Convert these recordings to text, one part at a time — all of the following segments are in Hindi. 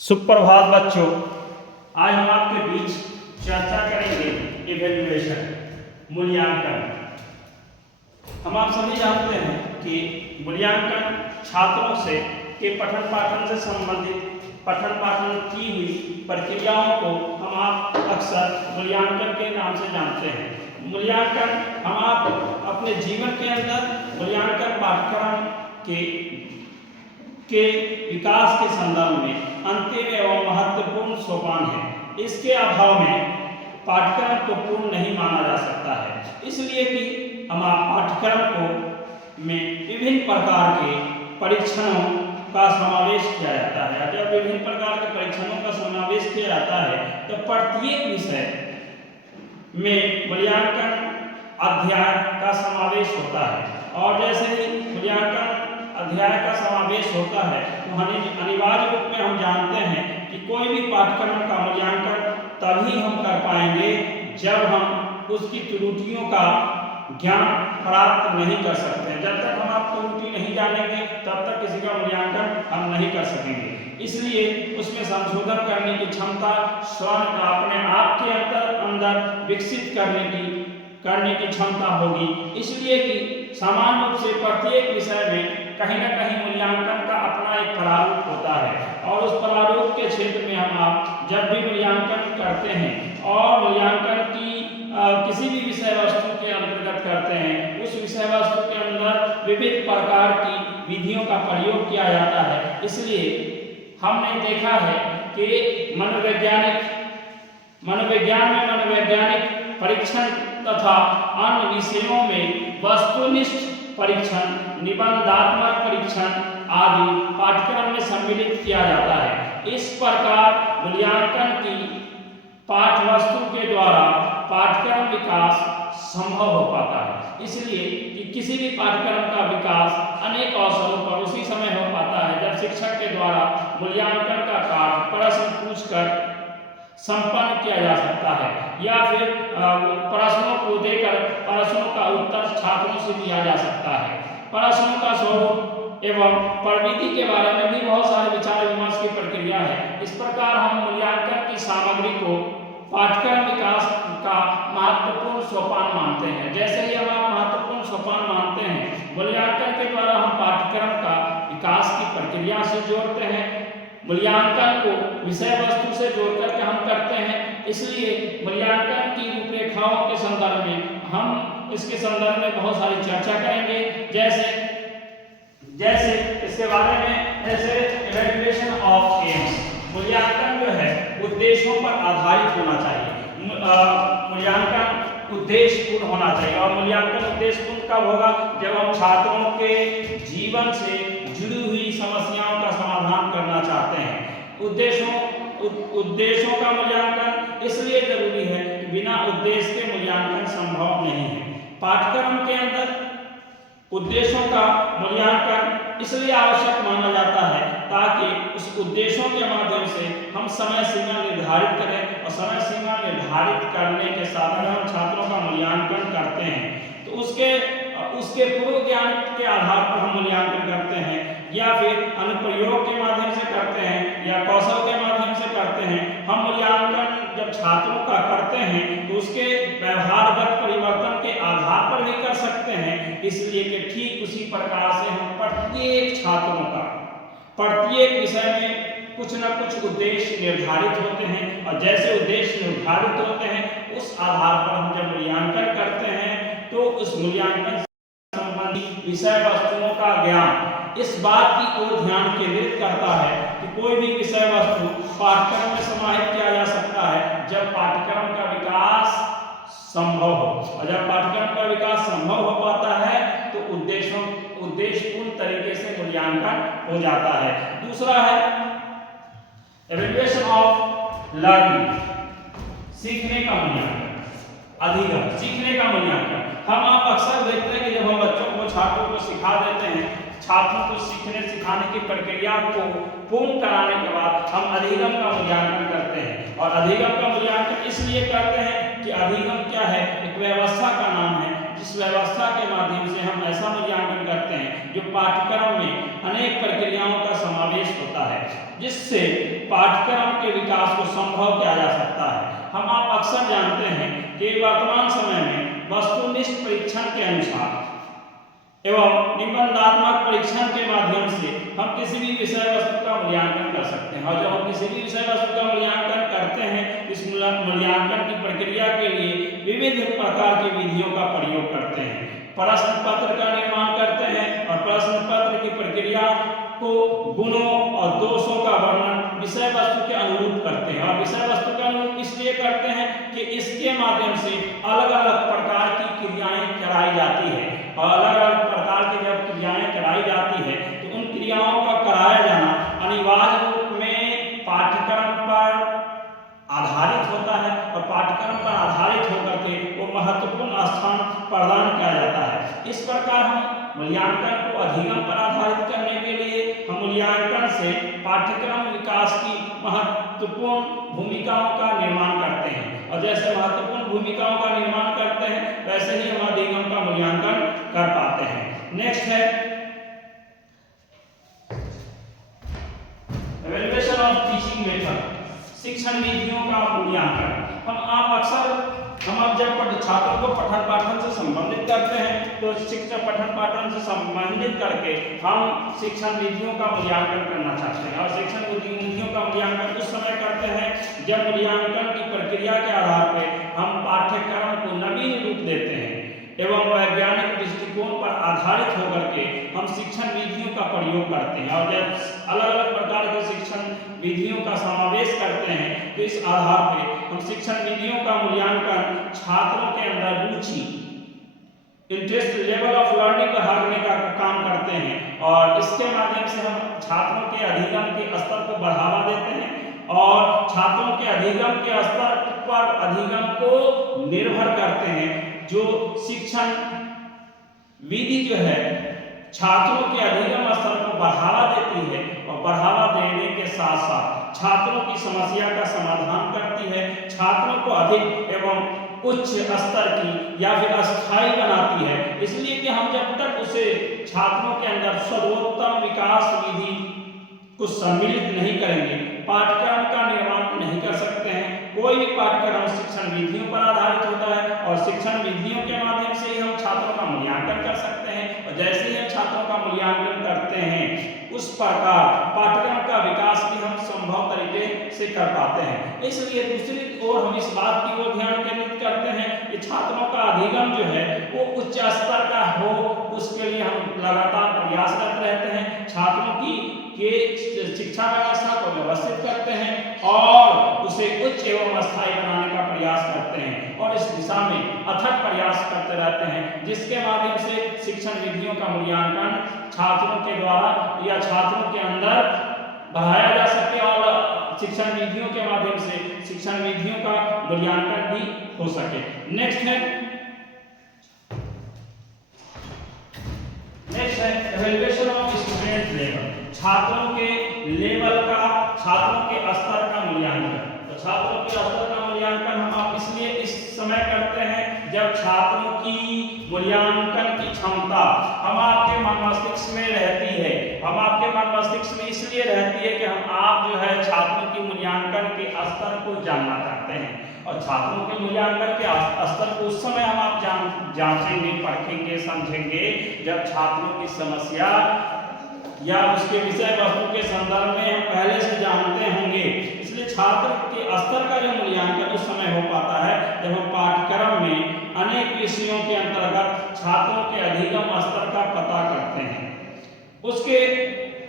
सुप्रभात बच्चों, आज हम आपके बीच चर्चा करेंगे इवैल्यूएशन, मूल्यांकन। हम आप सभी जानते हैं कि मूल्यांकन छात्रों से के पठन पाठन से संबंधित पठन पाठन की हुई प्रक्रियाओं को हम आप अक्सर मूल्यांकन के नाम से जानते हैं। मूल्यांकन हम आप अपने जीवन के अंदर मूल्यांकन पाठ्यक्रम के विकास के संदर्भ में अंतिम एवं महत्वपूर्ण सोपान है। इसके अभाव में पाठ्यक्रम को पूर्ण नहीं माना जा सकता है, इसलिए कि हमारे पाठ्यक्रम को में विभिन्न प्रकार के परीक्षणों का समावेश किया जाता है। जब विभिन्न प्रकार के परीक्षणों का समावेश किया जाता है तो प्रत्येक विषय में मूल्यांकन अध्याय का समावेश होता है, और जैसे ही मूल्यांकन अध्याय का समावेश होता है तो अनिवार्य रूप में हम जानते हैं कि कोई भी पाठ्यक्रम का मूल्यांकन तभी हम कर पाएंगे जब हम उसकी त्रुटियों का ज्ञान प्राप्त नहीं कर सकते हैं। जब तक हम आप त्रुटि नहीं जानेंगे तब तक किसी का मूल्यांकन हम नहीं कर सकेंगे। इसलिए उसमें संशोधन करने की क्षमता स्वयं अपने आप के अंदर विकसित करने की क्षमता होगी। इसलिए कि समान रूप से प्रत्येक विषय में कहीं न कहीं मूल्यांकन का अपना एक प्रारूप होता है, और उस प्रारूप के क्षेत्र में हम आप जब भी मूल्यांकन करते हैं और मूल्यांकन की किसी भी विषय वस्तु के अंतर्गत करते हैं, उस विषय वस्तु के अंदर विविध प्रकार की विधियों का प्रयोग किया जाता है। इसलिए हमने देखा है कि मनोविज्ञान में मनोवैज्ञानिक परीक्षण तथा अन्य विषयों में वस्तुनिष्ठ परीक्षण, निबंधात्मक परीक्षण आदि पाठ्यक्रम में सम्मिलित किया जाता है। इस प्रकार मूल्यांकन की पाठ्यवस्तु के द्वारा पाठ्यक्रम विकास संभव हो पाता है। इसलिए कि किसी भी पाठ्यक्रम का विकास अनेक अवसरों पर उसी समय हो पाता है जब शिक्षक के द्वारा मूल्यांकन का कार्य प्रश्न पूछकर संपन्न किया जा सकता है, या फिर प्रश्नों को देकर प्रश्नों का उत्तर छात्रों से दिया जा सकता है। प्रश्नों का स्वरूप एवं प्रविधि के बारे में भी बहुत सारे विचार विमर्श की प्रक्रिया है। इस प्रकार हम मूल्यांकन की सामग्री को पाठ्यक्रम विकास का महत्वपूर्ण सोपान मानते हैं। जैसे ही हम आप महत्वपूर्ण सोपान मानते हैं, मूल्यांकन के द्वारा हम पाठ्यक्रम का विकास की प्रक्रिया से जोड़ते हैं, मूल्यांकन को विषय वस्तु से जोड़कर के हम करते हैं। इसलिए मूल्यांकन की रूपरेखाओं के संदर्भ में हम इसके संदर्भ में बहुत सारी चर्चा करेंगे। जैसे इसके बारे में जैसे इवैल्यूएशन ऑफ एम्स, मूल्यांकन जो है उद्देश्यों पर आधारित होना चाहिए। मूल्यांकन उद्देश्यपूर्ण होना चाहिए, और मूल्यांकन उद्देश्यपूर्ण कब होगा? जब हम छात्रों के जीवन से जुड़ी हुई समस्याओं का समाधान करना चाहते हैं। उद्देश्यों का मूल्यांकन इसलिए जरूरी है कि बिना उद्देश्य के मूल्यांकन संभव नहीं है। पाठ्यक्रम के अंदर उद्देश्यों का मूल्यांकन इसलिए आवश्यक माना जाता है ताकि उस उद्देश्यों के माध्यम से हम समय सीमा निर्धारित करें, और समय सीमा निर्धारित करने के साथ अगर हम छात्रों का मूल्यांकन करते हैं तो उसके पूर्व ज्ञान के आधार पर हम मूल्यांकन करते हैं, या फिर अनुप्रयोग के माध्यम से करते हैं, या कौशल के माध्यम से करते हैं। हम मूल्यांकन जब छात्रों का करते हैं तो उसके व्यवहारगत परिवर्तन के आधार पर भी कर सकते हैं। इसलिए कि ठीक उसी प्रकार से हम प्रत्येक छात्रों का प्रत्येक विषय में कुछ न कुछ उद्देश्य निर्धारित होते हैं, और जैसे उद्देश्य निर्धारित होते हैं उस आधार पर हम जब मूल्यांकन करते हैं तो उस मूल्यांकन संबंधी विषय वस्तुओं का ज्ञान इस बात की ओर ध्यान केंद्रित करता है कि कोई भी विषय वस्तु पाठ्यक्रम में समाहित किया जा सकता है जब पाठ्यक्रम का विकास संभव हो, और जब पाठ्यक्रम का विकास संभव हो पाता है तो उद्देश्यपूर्ण तरीके से मूल्यांकन हो जाता है। दूसरा है इवैल्यूएशन ऑफ लर्निंग, सीखने का मूल्यांकन। अधिगम, सीखने का मूल्यांकन हम आप अक्सर देखते हैं कि जब हम बच्चों को छात्रों को सिखा देते हैं, छात्रों को सिखाने की प्रक्रिया को पूर्ण कराने के बाद हम अधिगम का मूल्यांकन करते हैं। और अधिगम का मूल्यांकन इसलिए करते हैं कि अधिगम क्या है? एक व्यवस्था का नाम है, जिस व्यवस्था के माध्यम से हम ऐसा मूल्यांकन करते हैं जो पाठ्यक्रम में अनेक प्रक्रियाओं का समावेश होता है जिससे पाठ्यक्रम के विकास को संभव किया जा सकता है। हम आप अक्सर जानते हैं कि वर्तमान समय में वस्तुनिष्ठ परीक्षण के अनुसार एवं निबंधात्मक परीक्षण के माध्यम से हम किसी भी विषय वस्तु का मूल्यांकन कर सकते हैं। और जब हम किसी भी विषय वस्तु का मूल्यांकन करते हैं, इस मूल्यांकन की प्रक्रिया के लिए विविध प्रकार की विधियों का प्रयोग करते हैं। प्रश्न पत्र का निर्माण करते हैं और प्रश्न पत्र की प्रक्रिया को गुणों और दोषों का वर्णन विषय वस्तु के अनुरूप करते हैं। और विषय वस्तु के अनुरूप इसलिए करते हैं कि इसके माध्यम से अलग अलग प्रकार की क्रियाएं कराई जाती है और अलग अलग प्रकार की जब क्रियाएं कराई जाती है तो उन क्रियाओं का कराया जाना अनिवार्य रूप में पाठ्यक्रम पर आधारित होता है और पाठ्यक्रम पर आधारित होकर के वो महत्वपूर्ण स्थान प्रदान किया जाता है। इस प्रकार हम मूल्यांकन को अधिगम पर आधारित करने के लिए हम मूल्यांकन से पाठ्यक्रम विकास की महत्वपूर्ण भूमिकाओं का निर्माण करते हैं। और जैसे महत्वपूर्ण भूमिकाओं का निर्माण करते हैं वैसे ही हम अधिगम का मूल्यांकन कर पाते हैं। नेक्स्ट है इवैल्यूएशन ऑफ टीचिंग मेथड, शिक्षण विधियों का मूल्यांकन। हम अब जब छात्रों को पठन पाठन से संबंधित करते हैं तो शिक्षक पठन पाठन से संबंधित करके हम शिक्षण विधियों का मूल्यांकन करना चाहते हैं। और शिक्षण विधियों का मूल्यांकन उस समय करते हैं जब मूल्यांकन की प्रक्रिया के आधार पर हम पाठ्यक्रम को नवीन रूप देते हैं एवं वैज्ञानिक दृष्टिकोण पर आधारित होकर के हम शिक्षण विधियों का प्रयोग करते हैं। और जब अलग अलग प्रकार के शिक्षण विधियों का समावेश करते हैं तो इस आधार पर हम शिक्षण विधियों का मूल्यांकन छात्रों के अंदर रुचि, इंटरेस्ट, लेवल ऑफ लर्निंग बढ़ाने का काम करते हैं। और इसके माध्यम से हम छात्रों के अधिगम के स्तर को बढ़ावा देते हैं और छात्रों के अधिगम के स्तर पर अधिगम को निर्भर करते हैं। जो शिक्षण विधि जो है छात्रों के अधिगम स्तर को बढ़ावा देती है और बढ़ावा देने के साथ साथ छात्रों की समस्या का समाधान करती है, छात्रों को अधिक एवं उच्च स्तर की या फिर अस्थायी बनाती है। इसलिए कि हम जब तक उसे छात्रों के अंदर सर्वोत्तम विकास विधि को सम्मिलित नहीं करेंगे, पाठ्यक्रम का निर्माण नहीं कर सकते हैं। कोई भी पाठ्यक्रम शिक्षण विधियों पर आधारित होता है और शिक्षण विधियों के माध्यम से ही हम छात्रों का मूल्यांकन कर सकते हैं। और जैसे ही हम छात्रों का मूल्यांकन करते हैं उस प्रकार पाठ्यक्रम का विकास भी हम संभव तरीके से कर पाते हैं। इसलिए दूसरी ओर हम इस बात की ओर ध्यान केंद्रित करते हैं कि छात्रों का अधिगम जो है वो उच्च स्तर का हो, उसके लिए हम लगातार प्रयासरत रहते हैं। छात्रों की शिक्षा व्यवस्था को व्यवस्थित करते हैं और उसे उच्च एवं अस्थायी बनाने का प्रयास करते हैं और इस दिशा में अथक प्रयास करते रहते हैं, जिसके माध्यम से शिक्षण विधियों का मूल्यांकन छात्रों के द्वारा या छात्रों के अंदर बढ़ाया जा सके और शिक्षण विधियों के माध्यम से शिक्षण विधियों का मूल्यांकन भी हो सके। नेक्स्ट है इवैल्यूएशन ऑफ स्टूडेंट लेवल, छात्रों के लेवल का, छात्रों के स्तर का मूल्यांकन। तो छात्रों के स्तर का मूल्यांकन हम आप इसलिए इस समय करते हैं जब छात्रों की मूल्यांकन की क्षमता हम आपके मन मस्तिष्क में रहती है। हम आपके मन मस्तिष्क में इसलिए रहती है कि हम आप जो है छात्रों की मूल्यांकन के स्तर को जानना चाहते हैं और छात्रों के मूल्यांकन के स्तर को उस समय हम आप जांचेंगे, परखेंगे, समझेंगे जब छात्रों की समस्या या उसके विषय वस्तु के संदर्भ में हम पहले से जानते होंगे। इसलिए छात्र के स्तर का जो मूल्यांकन उस समय हो पाता है जब हम पाठ्यक्रम में अनेक विषयों के अंतर्गत छात्रों के अधिगम स्तर का पता करते हैं। उसके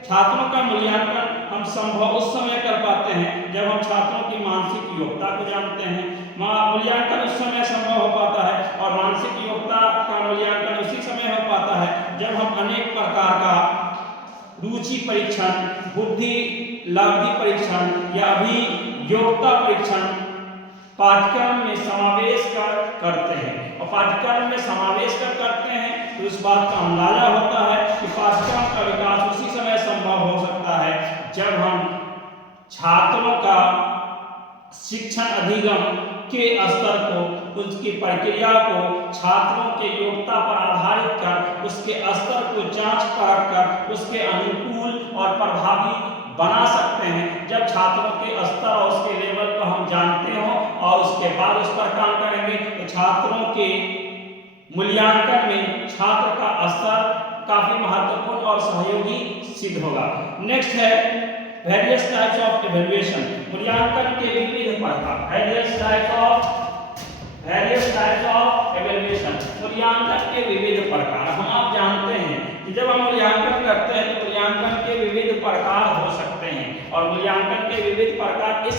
छात्रों का मूल्यांकन हम संभव उस समय कर पाते हैं जब हम छात्रों की मानसिक योग्यता को जानते हैं। मूल्यांकन उस समय संभव हो पाता है और मानसिक योग्यता का मूल्यांकन उसी समय हो पाता है जब हम अनेक प्रकार का रुचि परीक्षण, बुद्धि लब्धि परीक्षण या अभियोग्यता परीक्षण पाठ्यक्रम में समावेश करते हैं। और पाठ्यक्रम में समावेश करते हैं तो इस बात का अंदाजा होता है कि पाठ्यक्रम का विकास उसी समय संभव हो सकता है जब हम छात्रों का शिक्षण अधिगम के स्तर को, उसकी प्रक्रिया को छात्रों के योग्यता पर आधारित कर उसके स्तर को जांच परख कर उसके अनुकूल और प्रभावी बना सकते हैं। जब छात्रों के स्तर और उसके लेवल को हम जानते हो और उसके बाद उस पर काम करेंगे तो छात्रों के मूल्यांकन में छात्र का स्तर काफी महत्वपूर्ण और सहयोगी सिद्ध होगा। नेक्स्ट है वेरियस टाइप्स ऑफ इवैल्यूएशन, मूल्यांकन के विविध प्रकार। वेरियस टाइप्स ऑफ इवैल्यूएशन, मूल्यांकन के विविध प्रकार। हम आप जानते हैं कि जब हम मूल्यांकन करते हैं तो मूल्यांकन के विविध प्रकार हो सकते हैं और मूल्यांकन के विविध प्रकार इस